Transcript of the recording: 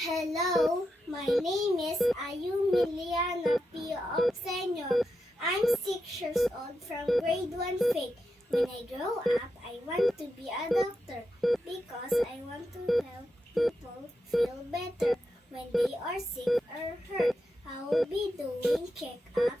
Hello, my name is Ayumiliana P. Senior. I'm 6 years old from grade 1 Faith. When I grow up, I want to be a doctor because I want to help people feel better when they are sick or hurt. I will be doing checkup